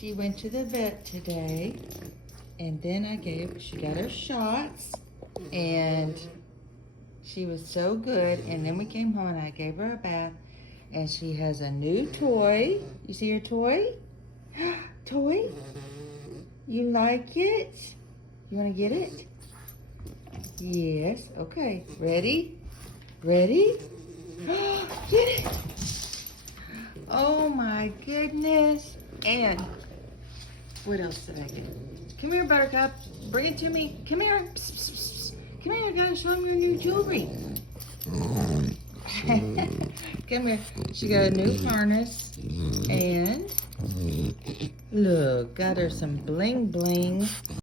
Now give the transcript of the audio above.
She went to the vet today, and then she got her shots, and she was so good. And then we came home and I gave her a bath, and she has a new toy. You see her toy? Toy? You like it? You want to get it? Yes. Okay. Ready? Ready? Get it! Oh my goodness. And what else did I get? Come here, Buttercup. Bring it to me. Come here. Psst, psst, psst. Come here. I gotta show him your new jewelry. Come here. She got a new harness. And look, got her some bling bling.